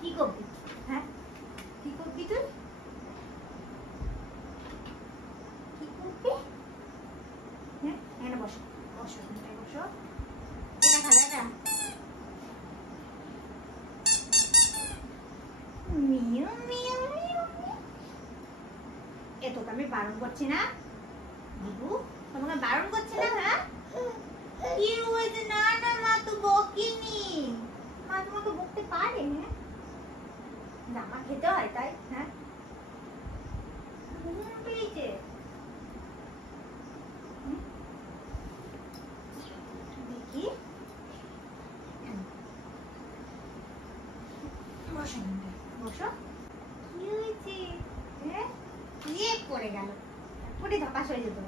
কি করবি? হ্যাঁ কি করবি তুই? কি করবি? হ্যাঁ এখানে বসো বসো বসো। এটা খাবে এটা? Mu mu mu. এ তোকে আমি বারণ করছি না বাবু, তোমাকে বারণ করছি না? হ্যাঁ কি হয়েছে? না না মা তো বকিনি। মা তোমাকে বকতে পারে? হ্যাঁ জামা খেতে হয় তাই? হ্যাঁ ঘুম পেয়েছে। দেখি বসো বসো। কি হয়েছে? হ্যাঁ ইয়ে পড়ে গেল, পড়ে ধপাস হয়ে যেত।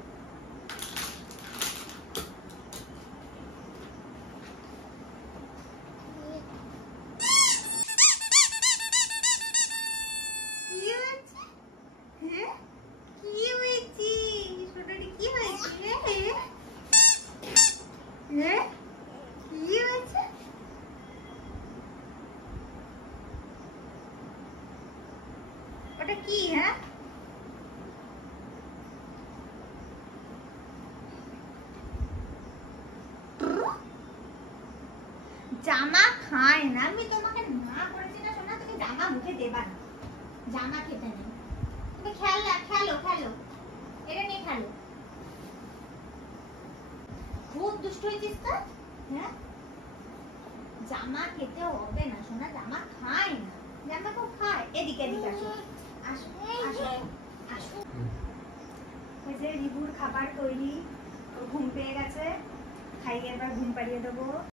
ওটা কি? হ্যাঁ জামা খায় না। আমি তোমাকে না করেছি না সোনা, তুমি জামা মুখে দেবা না, জামা খেতে নেই। তুমি খেলো খেলো খেলো, এটা নিয়ে খেলো। খুব দুষ্ট হয়েছিস তো? হ্যাঁ জামা খেতে হবে না সোনা, জামা খায় না। জামা তো খায়। এদিকে এদিকে আসো আসো আসো আসো। ওই যে রিবুর খাবার তৈরি, ঘুম পেয়ে গেছে, খাইয়ে এবার ঘুম পাড়িয়ে দেবো।